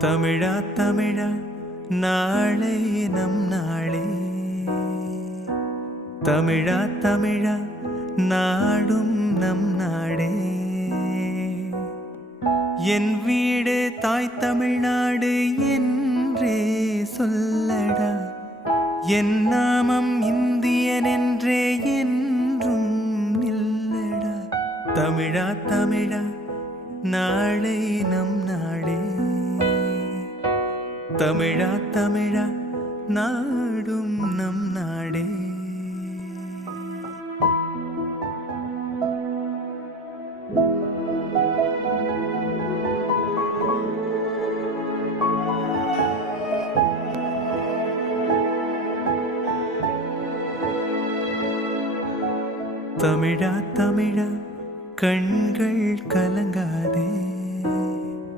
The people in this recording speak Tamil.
தமிழா தமிழா நாளை நம் நாளே. தமிழா தமிழா நாடும் நம் நாடே. என் வீடு தாய் தமிழ்நாடு என்றே சொல்லடா. என் நாமம் இந்தியன் என்றே என்றும் நில்லடா. தமிழா தமிழா நாளை நம் நாடே. தமிழா தமிழா நாடும் நம் நாடே. தமிழா தமிழா கண்கள் கலங்காதே.